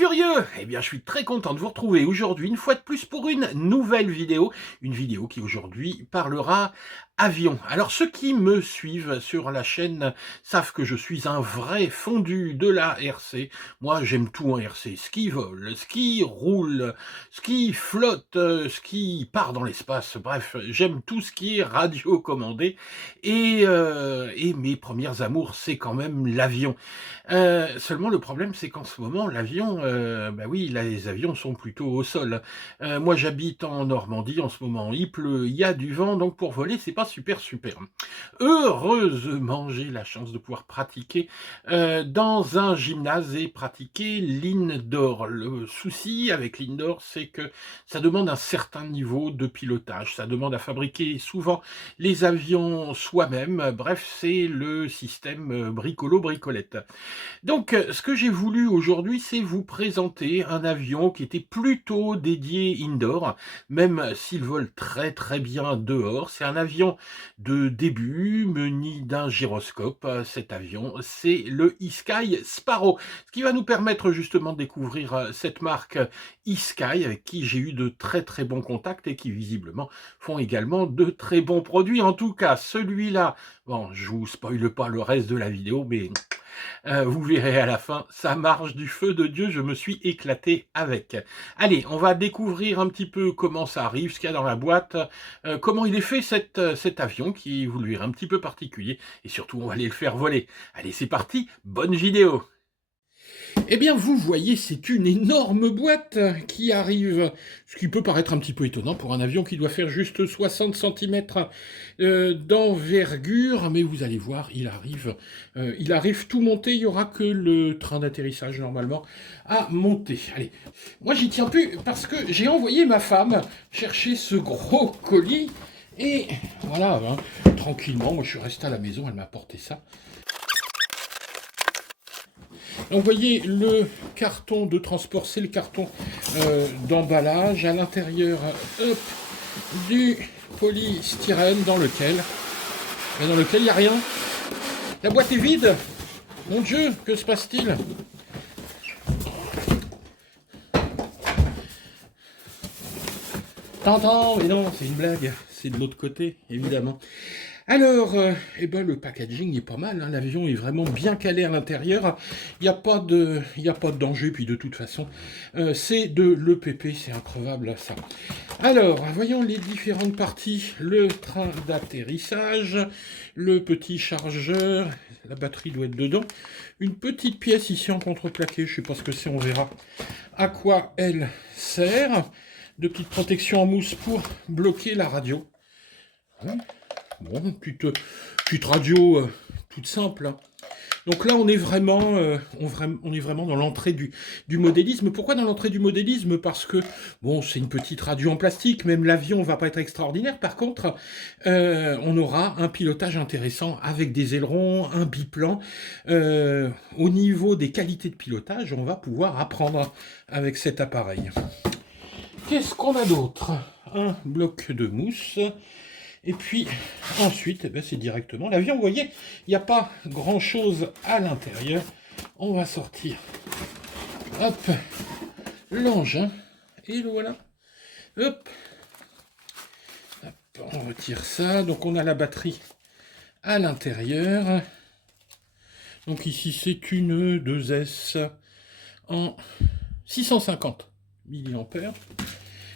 furieux! Eh bien, je suis très content de vous retrouver aujourd'hui, une fois de plus, pour une nouvelle vidéo. Une vidéo qui, aujourd'hui, parlera avion. Alors, ceux qui me suivent sur la chaîne savent que je suis un vrai fondu de la RC. Moi, j'aime tout en RC. Ski vole, ski roule, ski flotte, ski part dans l'espace. Bref, j'aime tout ce qui est radio-commandé. Et mes premières amours, c'est quand même l'avion. Seulement le problème, c'est qu'en ce moment, l'avion, bah oui, là, les avions sont plutôt au sol. Moi, j'habite en Normandie en ce moment. Il pleut, il y a du vent, donc pour voler, c'est pas super, super. Heureusement, j'ai la chance de pouvoir pratiquer dans un gymnase et pratiquer l'indoor. Le souci avec l'indoor, c'est que ça demande un certain niveau de pilotage. Ça demande à fabriquer souvent les avions soi-même. Bref, c'est le système bricolo-bricolette. Donc, ce que j'ai voulu aujourd'hui, c'est vous présenter un avion qui était plutôt dédié indoor, même s'il vole très très bien dehors. C'est un avion de début, muni d'un gyroscope. Cet avion, c'est le eSky Sparrow, ce qui va nous permettre justement de découvrir cette marque eSky, avec qui j'ai eu de très très bons contacts et qui visiblement font également de très bons produits. En tout cas, celui-là, bon, je vous spoile pas le reste de la vidéo, mais vous verrez à la fin, ça marche du feu de Dieu, je me suis éclaté avec. Allez, on va découvrir un petit peu comment ça arrive, ce qu'il y a dans la boîte, comment il est fait cet avion qui, vous le verrez, un petit peu particulier, et surtout on va aller le faire voler. Allez, c'est parti, bonne vidéo! Eh bien, vous voyez, c'est une énorme boîte qui arrive, ce qui peut paraître un petit peu étonnant pour un avion qui doit faire juste 60 cm d'envergure, mais vous allez voir, il arrive tout monté, il n'y aura que le train d'atterrissage normalement à monter. Allez, moi j'y tiens plus parce que j'ai envoyé ma femme chercher ce gros colis, et voilà, hein, tranquillement, moi je suis resté à la maison, elle m'a apporté ça. Donc, vous voyez, le carton de transport, c'est le carton d'emballage. À l'intérieur, du polystyrène dans lequel il n'y a rien. La boîte est vide. Mon Dieu, que se passe-t-il? T'entends? Mais non, c'est une blague. C'est de l'autre côté, évidemment. Alors, eh ben, le packaging est pas mal, hein. L'avion est vraiment bien calé à l'intérieur, il n'y a pas de danger, puis de toute façon, c'est de l'EPP, c'est increvable ça. Alors, voyons les différentes parties. Le train d'atterrissage, le petit chargeur, la batterie doit être dedans, une petite pièce ici en contreplaqué, je ne sais pas ce que c'est, on verra à quoi elle sert, de petites protections en mousse pour bloquer la radio. Hein. Bon, petite radio toute simple, hein. Donc là, on est vraiment dans l'entrée du modélisme. Pourquoi dans l'entrée du modélisme? Parce que, bon, c'est une petite radio en plastique, même l'avion ne va pas être extraordinaire. Par contre, on aura un pilotage intéressant avec des ailerons, un biplan. Au niveau des qualités de pilotage, on va pouvoir apprendre avec cet appareil. Qu'est-ce qu'on a d'autre? Un bloc de mousse. Et puis ensuite, eh ben, c'est directement l'avion. Vous voyez, il n'y a pas grand-chose à l'intérieur. On va sortir, hop, l'engin, et le voilà. Hop, hop, on retire ça. Donc on a la batterie à l'intérieur. Donc ici, c'est une 2S en 650 mAh.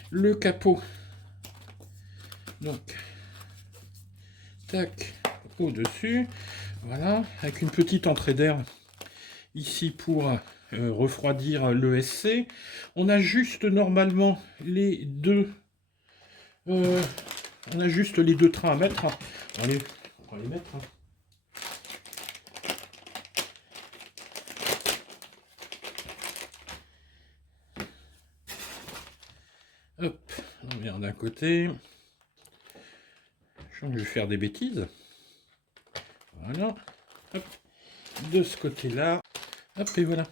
Le capot, donc, tac, au-dessus, voilà, avec une petite entrée d'air ici pour refroidir l'ESC. On a juste normalement les deux trains à mettre. On va les mettre. Hop, on vient d'un côté. Je vais faire des bêtises. Voilà. Hop. De ce côté-là. Hop, et voilà.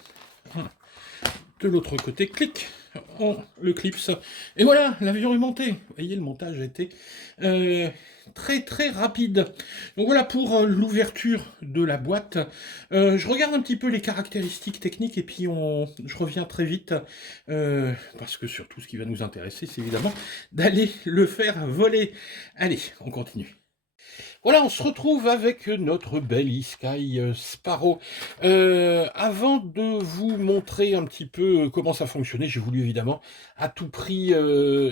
De l'autre côté, clic. on le clipse. Et voilà, l'avion est monté. Vous voyez, le montage a été très très rapide. Donc voilà pour l'ouverture de la boîte. Je regarde un petit peu les caractéristiques techniques et puis je reviens très vite. Parce que surtout ce qui va nous intéresser, c'est évidemment d'aller le faire voler. Allez, on continue. Voilà, on se retrouve avec notre belle e-Sky Sparrow. Avant de vous montrer un petit peu comment ça fonctionnait, j'ai voulu évidemment à tout prix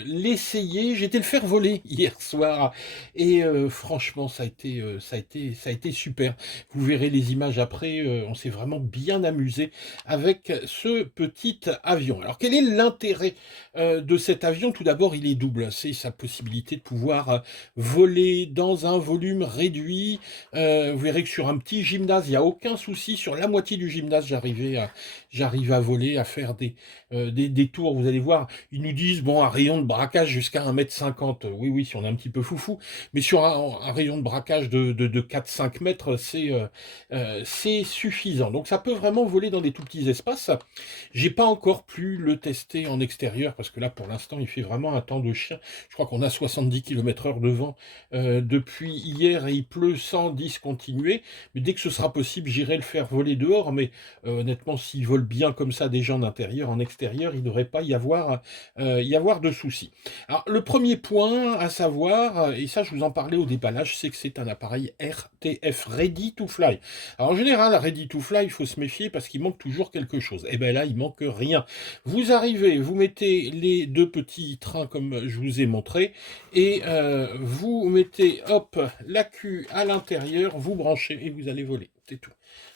l'essayer. J'ai été le faire voler hier soir et franchement, ça a été super. Vous verrez les images après. On s'est vraiment bien amusé avec ce petit avion. Alors, quel est l'intérêt de cet avion? Tout d'abord, il est double. C'est sa possibilité de pouvoir voler dans un volume réduit. Vous verrez que sur un petit gymnase, il n'y a aucun souci. Sur la moitié du gymnase, j'arrive à voler, à faire des tours. Vous allez voir, ils nous disent, bon, un rayon de braquage jusqu'à 1,50 m. Oui, oui, si on est un petit peu foufou. Mais sur un rayon de braquage de 4-5 mètres, c'est suffisant. Donc ça peut vraiment voler dans des tout petits espaces. J'ai pas encore pu le tester en extérieur, parce que là, pour l'instant, il fait vraiment un temps de chien. Je crois qu'on a 70 km/h de vent depuis hier et il pleut sans discontinuer. Mais dès que ce sera possible, j'irai le faire voler dehors. Mais honnêtement, s'il vole bien comme ça déjà en intérieur, en extérieur, il ne devrait pas y avoir de soucis. Alors, le premier point à savoir, et ça je vous en parlais au déballage, c'est que c'est un appareil RTF, Ready to Fly. Alors, en général, Ready to Fly, il faut se méfier parce qu'il manque toujours quelque chose. Et bien là, il manque rien. Vous arrivez, vous mettez les deux petits trains comme je vous ai montré, et vous mettez, hop, la queue à l'intérieur, vous branchez et vous allez voler. C'est tout.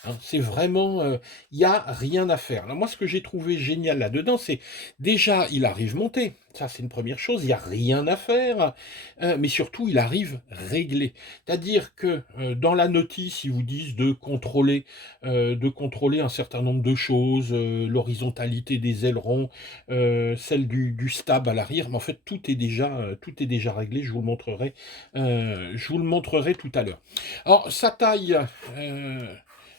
Hein, c'est vraiment, il n'y a rien à faire. Alors moi, ce que j'ai trouvé génial là-dedans, c'est déjà, il arrive monté. Ça, c'est une première chose. Il n'y a rien à faire. Mais surtout, il arrive réglé. C'est-à-dire que dans la notice, ils vous disent de contrôler un certain nombre de choses, l'horizontalité des ailerons, celle du stab à l'arrière. Mais en fait, tout est déjà réglé. Je vous le montrerai tout à l'heure. Alors, sa taille.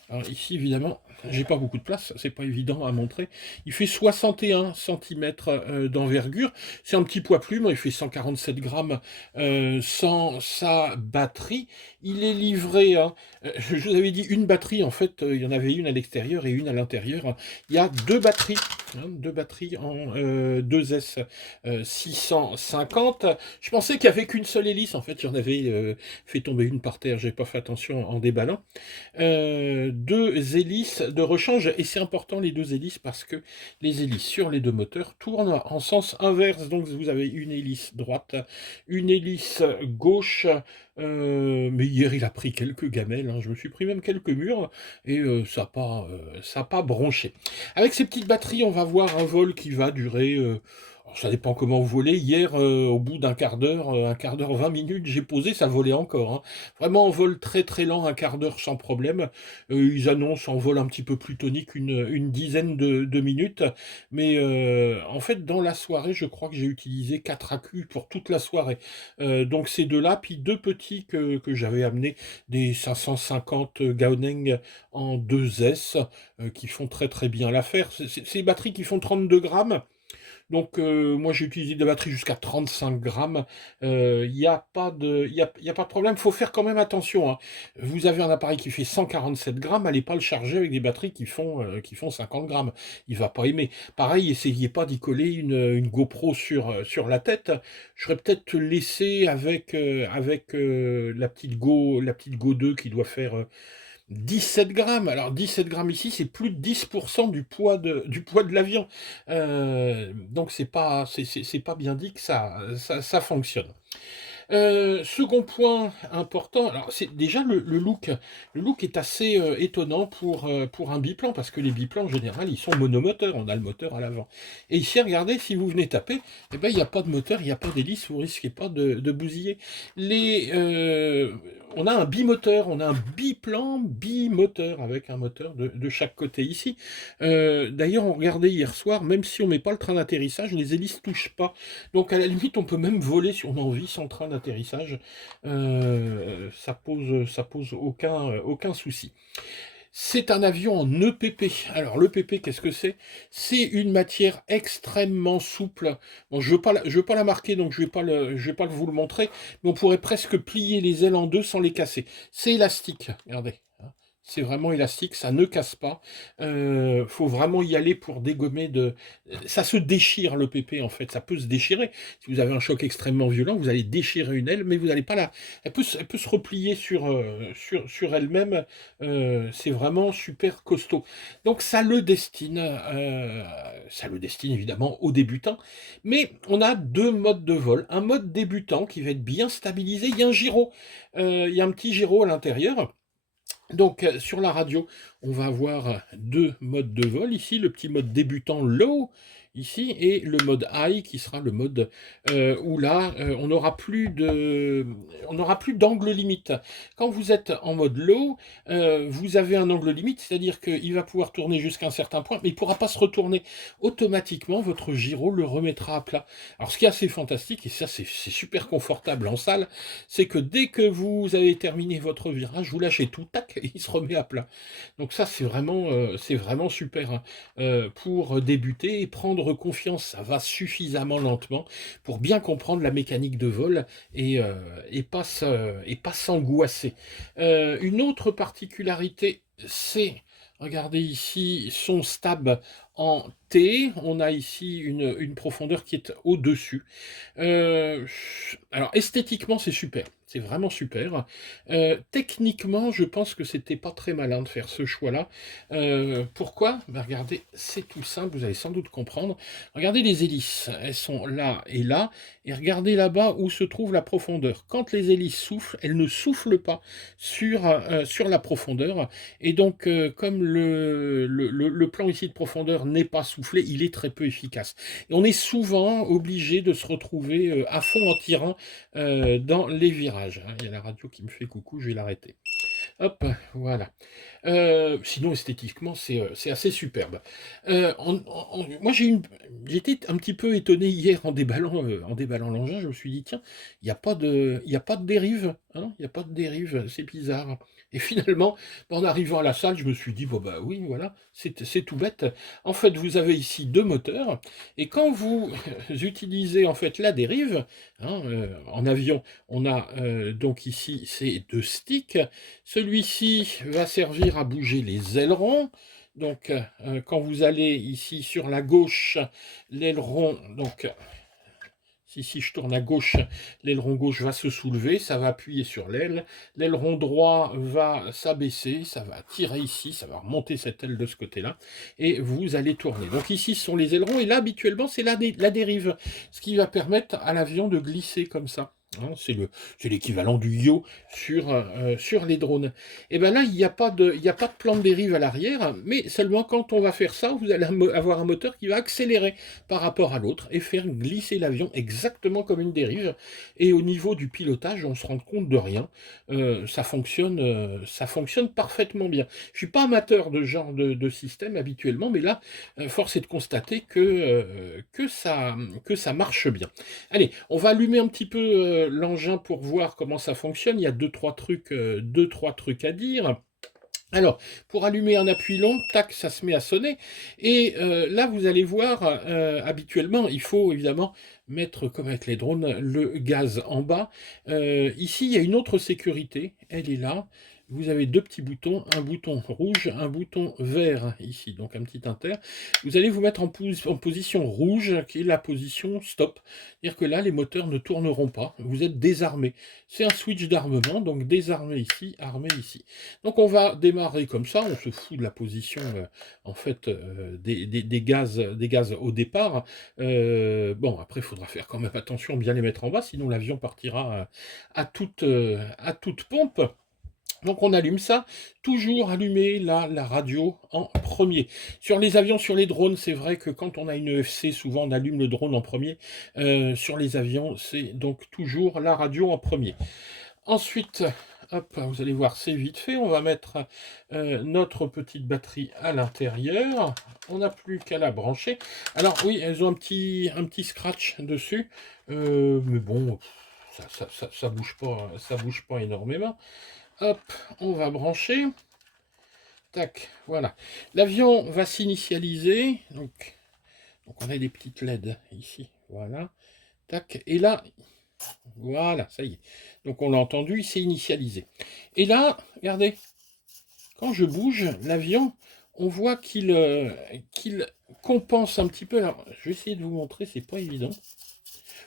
Alors ici, évidemment, j'ai pas beaucoup de place, c'est pas évident à montrer. Il fait 61 cm d'envergure. C'est un petit poids plume, il fait 147 grammes sans sa batterie. Il est livré, hein, je vous avais dit une batterie, en fait, il y en avait une à l'extérieur et une à l'intérieur. Il y a deux batteries. Deux batteries en 2S 650. Je pensais qu'il n'y avait qu'une seule hélice, en fait, j'en avais fait tomber une par terre, j'ai pas fait attention en déballant. Deux hélices de rechange, et c'est important les deux hélices parce que les hélices sur les deux moteurs tournent en sens inverse, donc vous avez une hélice droite, une hélice gauche, mais hier il a pris quelques gamelles, hein. Je me suis pris même quelques murs, et ça n'a pas bronché. Avec ces petites batteries, on va voir un vol qui va durer... alors, ça dépend comment vous volez. Hier, au bout d'un quart d'heure, 20 minutes, j'ai posé, ça volait encore. Hein. Vraiment en vol très très lent, un quart d'heure sans problème. Ils annoncent en vol un petit peu plus tonique une dizaine de minutes. Mais en fait, dans la soirée, je crois que j'ai utilisé 4 accus pour toute la soirée. Donc ces deux-là, puis deux petits que j'avais amenés, des 550 Gaoneng en 2S, qui font très très bien l'affaire. C'est des batteries qui font 32 grammes. Donc moi j'ai utilisé des batteries jusqu'à 35 grammes. Il n'y a pas de problème. Il faut faire quand même attention. Hein. Vous avez un appareil qui fait 147 grammes, n'allez pas le charger avec des batteries qui font 50 grammes. Il va pas aimer. Pareil, essayez pas d'y coller une GoPro sur la tête. J'aurais peut-être laissé avec la petite Go 2 qui doit faire 17 grammes. Alors 17 grammes ici, c'est plus de 10% du poids de l'avion. Donc c'est pas bien dit que ça fonctionne. Second point important, alors c'est déjà le look. Le look est assez étonnant pour un biplan, parce que les biplans en général ils sont monomoteurs, on a le moteur à l'avant. Et ici, regardez, si vous venez taper, eh ben, il n'y a pas de moteur, il n'y a pas d'hélice, vous risquez pas de bousiller. On a un bimoteur, on a un biplan bimoteur, avec un moteur de chaque côté ici. D'ailleurs, on regardait hier soir, même si on met pas le train d'atterrissage, les hélices touchent pas. Donc à la limite, on peut même voler si on a envie sans train d'atterrissage. Ça pose aucun souci. C'est un avion en EPP. Alors l'EPP, qu'est-ce que c'est? C'est une matière extrêmement souple. Bon, je veux pas la marquer, donc je vais pas vous le montrer, mais on pourrait presque plier les ailes en deux sans les casser. C'est élastique, regardez, hein. C'est vraiment élastique, ça ne casse pas. Faut vraiment y aller pour dégommer de. Ça se déchire le PP en fait, ça peut se déchirer. Si vous avez un choc extrêmement violent, vous allez déchirer une aile, mais vous n'allez pas la. Elle peut se replier sur elle-même. C'est vraiment super costaud. Donc ça le destine évidemment aux débutants. Mais on a deux modes de vol. Un mode débutant qui va être bien stabilisé. Il y a un gyro, il y a un petit gyro à l'intérieur. Donc sur la radio, on va avoir deux modes de vol ici, le petit mode débutant low ici et le mode high qui sera le mode où là on n'aura plus d'angle limite. Quand vous êtes en mode low, vous avez un angle limite, c'est-à-dire qu'il va pouvoir tourner jusqu'à un certain point, mais il ne pourra pas se retourner. Automatiquement, votre gyro le remettra à plat. Alors ce qui est assez fantastique, et ça c'est super confortable en salle, c'est que dès que vous avez terminé votre virage, vous lâchez tout, tac, et il se remet à plat. Donc ça, c'est vraiment super, hein. Pour débuter et prendre confiance. Ça va suffisamment lentement pour bien comprendre la mécanique de vol et pas s'angoisser. Une autre particularité, c'est, regardez ici, son stab en T. On a ici une profondeur qui est au-dessus. Alors esthétiquement c'est super, c'est vraiment super. Techniquement je pense que c'était pas très malin de faire ce choix-là. Pourquoi? Ben, regardez, c'est tout simple, vous allez sans doute comprendre. Regardez les hélices, elles sont là, et regardez là-bas où se trouve la profondeur. Quand les hélices soufflent, elles ne soufflent pas sur la profondeur, et donc comme le plan ici de profondeur n'est pas soufflé, il est très peu efficace. Et on est souvent obligé de se retrouver à fond en tirant dans les virages. Il y a la radio qui me fait coucou, je vais l'arrêter. Hop, voilà. Sinon, esthétiquement, c'est assez superbe. Moi, j'étais un petit peu étonné hier en déballant l'engin. Je me suis dit, tiens, il y a pas de dérive, hein, il n'y a pas de dérive, c'est bizarre. Et finalement, en arrivant à la salle, je me suis dit, bon, bah oui, voilà, c'est tout bête. En fait, vous avez ici deux moteurs, et quand vous utilisez en fait la dérive, hein, en avion, on a donc ici ces deux sticks. Celui-ci va servir à bouger les ailerons. Donc, quand vous allez ici sur la gauche, l'aileron, donc si je tourne à gauche, l'aileron gauche va se soulever, ça va appuyer sur l'aile. L'aileron droit va s'abaisser, ça va tirer ici, ça va remonter cette aile de ce côté-là, et vous allez tourner. Donc ici, ce sont les ailerons, et là, habituellement, c'est la dérive, ce qui va permettre à l'avion de glisser comme ça. Hein, c'est l'équivalent du yo sur les drones. Et bien là, il n'y a pas de plan de dérive à l'arrière, mais seulement quand on va faire ça, vous allez avoir un moteur qui va accélérer par rapport à l'autre et faire glisser l'avion exactement comme une dérive. Et au niveau du pilotage, on se rend compte de rien. Ça fonctionne parfaitement bien. Je suis pas amateur de ce genre de système habituellement, mais là, force est de constater que ça marche bien. Allez, on va allumer un petit peu l'engin pour voir comment ça fonctionne. Il y a deux, trois trucs à dire. Alors, pour allumer un appui long, tac, ça se met à sonner. Et là, vous allez voir, habituellement, il faut évidemment mettre, comme avec les drones, le gaz en bas. Ici, il y a une autre sécurité, elle est là. Vous avez deux petits boutons, un bouton rouge, un bouton vert ici, donc un petit inter. Vous allez vous mettre en position rouge, qui est la position stop. C'est-à-dire que là, les moteurs ne tourneront pas, vous êtes désarmé. C'est un switch d'armement, donc désarmé ici, armé ici. Donc on va démarrer comme ça, on se fout de la position en fait des gaz au départ. Bon, après il faudra faire quand même attention, bien les mettre en bas, sinon l'avion partira à toute pompe. Donc on allume ça, toujours allumer la radio en premier. Sur les avions, sur les drones, c'est vrai que quand on a une EFC, souvent on allume le drone en premier. Sur les avions, c'est donc toujours la radio en premier. Ensuite, hop, vous allez voir, c'est vite fait. On va mettre notre petite batterie à l'intérieur. On n'a plus qu'à la brancher. Alors oui, elles ont un petit scratch dessus, mais bon, ça bouge pas énormément. Hop, on va brancher. tac, voilà. L'avion va s'initialiser, donc on a des petites LED ici, voilà, tac, et là, voilà, ça y est. Donc on l'a entendu, il s'est initialisé. Et là, regardez, quand je bouge l'avion, on voit qu'il compense un petit peu. Alors, je vais essayer de vous montrer, c'est pas évident.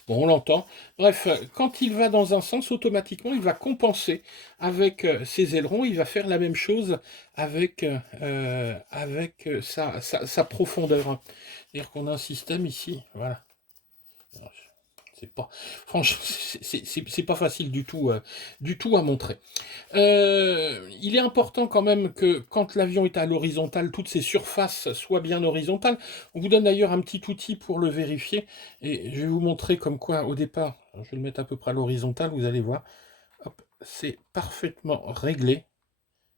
Bon, on l'entend. Bref, quand il va dans un sens, automatiquement, il va compenser avec ses ailerons. Il va faire la même chose avec, sa profondeur. C'est-à-dire qu'on a un système ici, voilà. Alors, c'est pas, franchement, c'est pas facile du tout à montrer. Il est important quand même que quand l'avion est à l'horizontale, toutes ses surfaces soient bien horizontales. On vous donne d'ailleurs un petit outil pour le vérifier. Et je vais vous montrer comme quoi, au départ, je vais le mettre à peu près à l'horizontale, vous allez voir. Hop, c'est parfaitement réglé.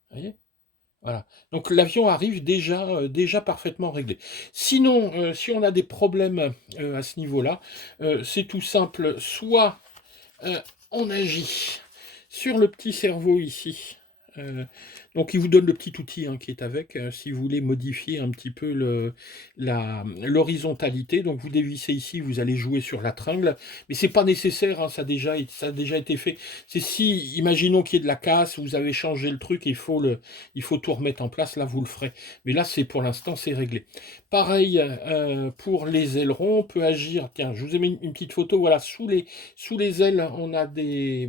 Vous voyez ? Voilà. Donc l'avion arrive déjà parfaitement réglé. Sinon, si on a des problèmes à ce niveau-là, c'est tout simple. Soit on agit sur le petit cerveau ici. Donc il vous donne le petit outil qui est avec, si vous voulez modifier un petit peu l'horizontalité. Donc vous dévissez ici, vous allez jouer sur la tringle, mais c'est pas nécessaire, ça a déjà été fait. C'est si, imaginons qu'il y ait de la casse, vous avez changé le truc, il faut tout remettre en place, là vous le ferez. Mais là c'est pour l'instant c'est réglé. Pareil pour les ailerons, on peut agir, tiens, je vous ai mis une petite photo, voilà, sous les ailes, on a des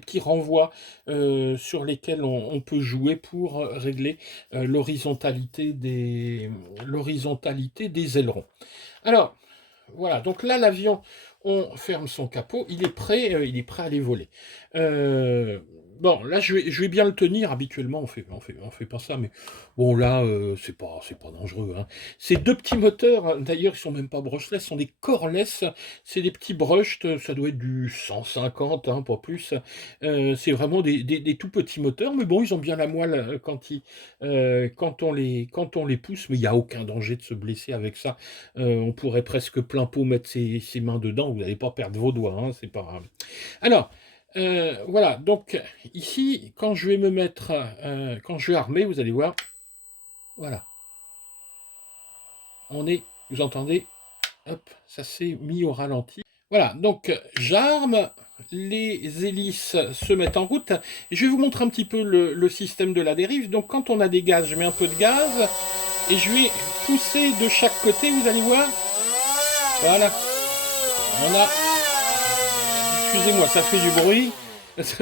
petits renvois sur lesquels on peut jouer pour régler l'horizontalité des ailerons. Alors, voilà, donc là, l'avion, on ferme son capot, il est prêt à aller voler. Bon, là, je vais bien le tenir. Habituellement, on fait pas ça, mais bon, là, c'est pas dangereux. Ces deux petits moteurs, d'ailleurs, ils sont même pas brushless, ce sont des coreless. C'est des petits brushed, ça doit être du 150, pas plus. C'est vraiment des tout petits moteurs, mais bon, ils ont bien la moelle quand on les pousse, mais il n'y a aucun danger de se blesser avec ça. On pourrait presque plein pot mettre ses mains dedans, vous n'allez pas perdre vos doigts, c'est pas grave. Alors, voilà, donc ici, quand je vais me mettre, quand je vais armer, vous allez voir, voilà. Vous entendez, hop, ça s'est mis au ralenti. Voilà, donc j'arme, les hélices se mettent en route, et je vais vous montrer un petit peu le système de la dérive. Donc quand on a des gaz, je mets un peu de gaz, et je vais pousser de chaque côté, vous allez voir, voilà, on a, excusez-moi, ça fait du bruit,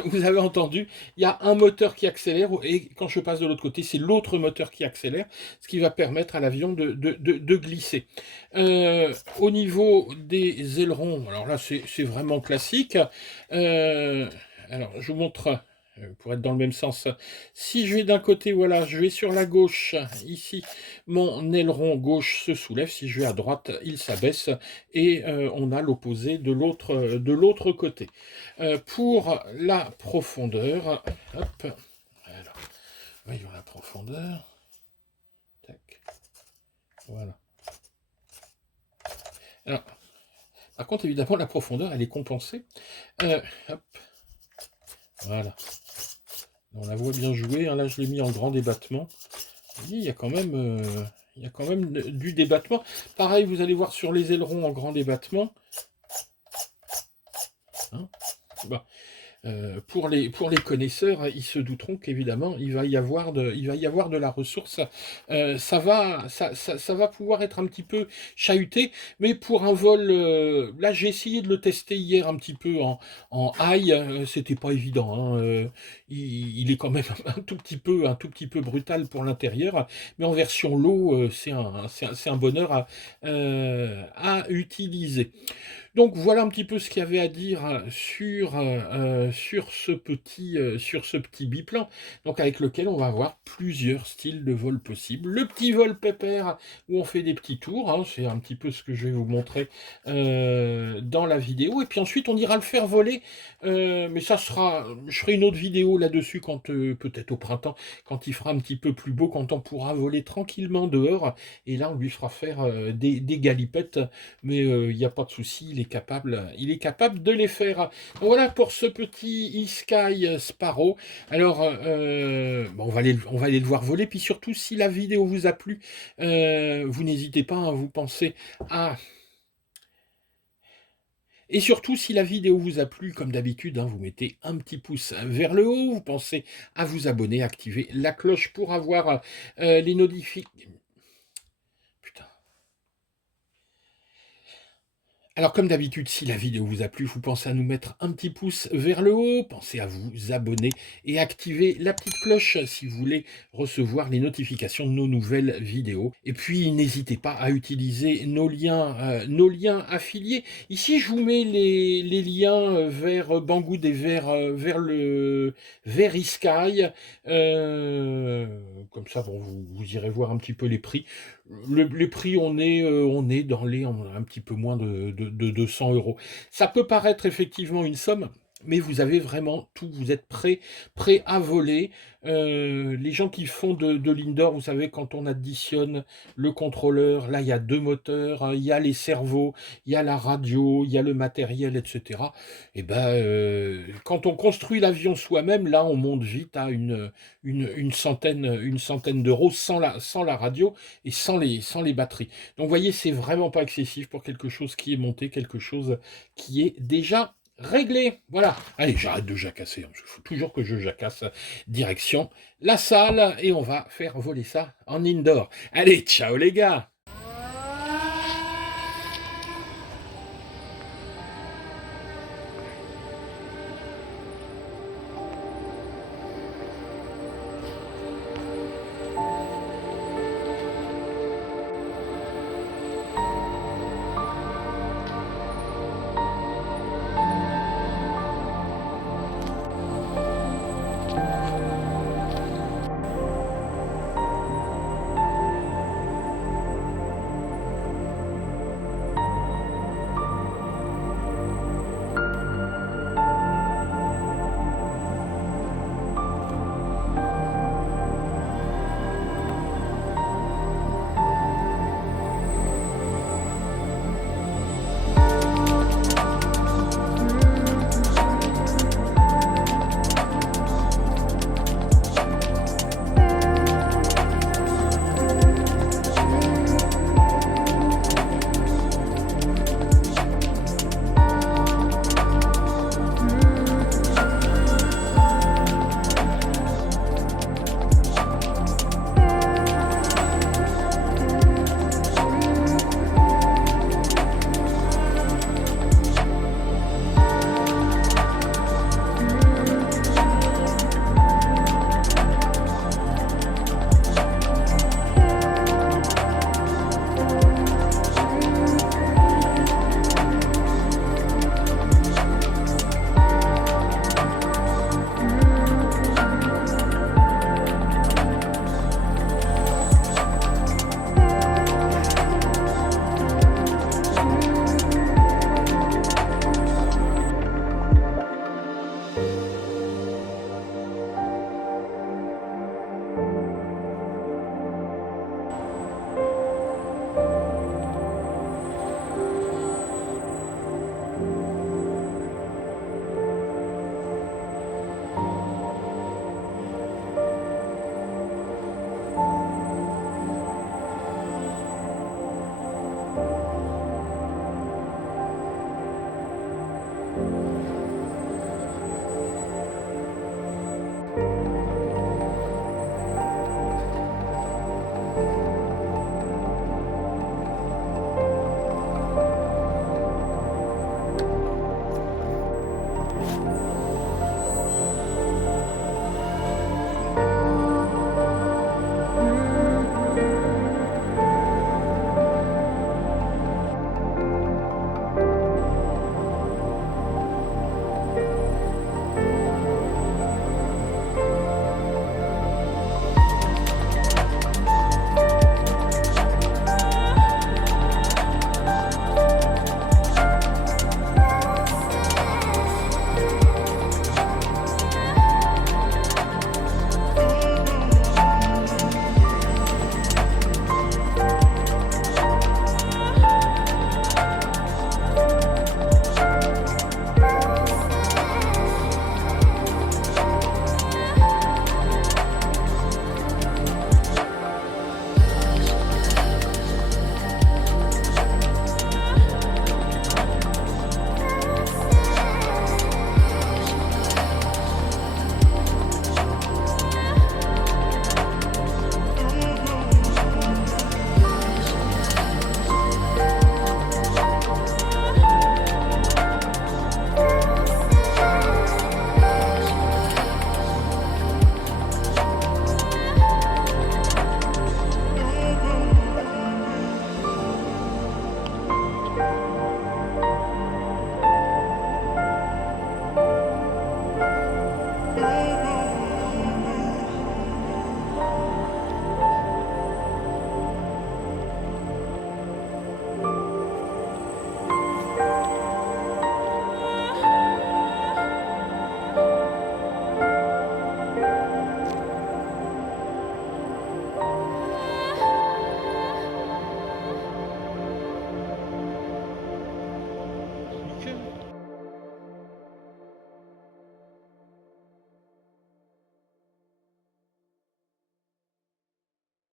vous avez entendu, il y a un moteur qui accélère, et quand je passe de l'autre côté, c'est l'autre moteur qui accélère, ce qui va permettre à l'avion de glisser. Au niveau des ailerons, alors là c'est vraiment classique. Alors je vous montre, pour être dans le même sens, si je vais d'un côté, voilà, je vais sur la gauche, ici, mon aileron gauche se soulève, si je vais à droite, il s'abaisse, et on a l'opposé de l'autre côté. Pour la profondeur, hop, alors, voyons la profondeur, tac, voilà. Alors, par contre, évidemment, la profondeur, elle est compensée. Hop, voilà. On la voit bien jouer, là je l'ai mis en grand débattement. Vous voyez, il y a quand même du débattement. Pareil, vous allez voir sur les ailerons en grand débattement. Bon. Pour les connaisseurs, ils se douteront qu'évidemment, il va y avoir de la ressource. Ça va pouvoir être un petit peu chahuté, mais pour un vol, là j'ai essayé de le tester hier un petit peu en high, c'était pas évident. Il est quand même un tout petit peu brutal pour l'intérieur, mais en version low, c'est un bonheur à utiliser. Donc voilà un petit peu ce qu'il y avait à dire sur ce petit biplan, donc avec lequel on va avoir plusieurs styles de vol possibles. Le petit vol pépère où on fait des petits tours, c'est un petit peu ce que je vais vous montrer dans la vidéo, et puis ensuite on ira le faire voler, mais je ferai une autre vidéo là-dessus quand peut-être au printemps, quand il fera un petit peu plus beau, quand on pourra voler tranquillement dehors. Et là, on lui fera faire des galipettes, mais il n'y a pas de souci, il est capable de les faire. Voilà pour ce petit E-Sky Sparrow. Alors, bon, on va aller le voir voler. Puis surtout, si la vidéo vous a plu, vous n'hésitez pas, hein, vous pensez à... Et surtout, si la vidéo vous a plu, comme d'habitude, hein, vous mettez un petit pouce vers le haut, vous pensez à vous abonner, activer la cloche pour avoir les notifications. Putain. Alors comme d'habitude, si la vidéo vous a plu, vous pensez à nous mettre un petit pouce vers le haut, pensez à vous abonner et activer la petite cloche si vous voulez recevoir les notifications de nos nouvelles vidéos. Et puis n'hésitez pas à utiliser nos liens affiliés. Ici je vous mets les liens vers Banggood et vers eSky. Comme ça bon, vous irez voir un petit peu les prix. Les prix, on est dans un petit peu moins de 200 euros. Ça peut paraître effectivement une somme, mais vous avez vraiment tout, vous êtes prêt à voler. Les gens qui font de l'indoor, vous savez, quand on additionne le contrôleur, là il y a 2 moteurs, il y a les cerveaux, il y a la radio, il y a le matériel, etc. Et ben, quand on construit l'avion soi-même, là on monte vite à une centaine d'euros sans la radio et sans les batteries. Donc vous voyez, c'est vraiment pas excessif pour quelque chose qui est monté, quelque chose qui est déjà réglé. Voilà. Allez, j'arrête de jacasser. Il faut toujours que je jacasse. Direction la salle et on va faire voler ça en indoor. Allez, ciao les gars!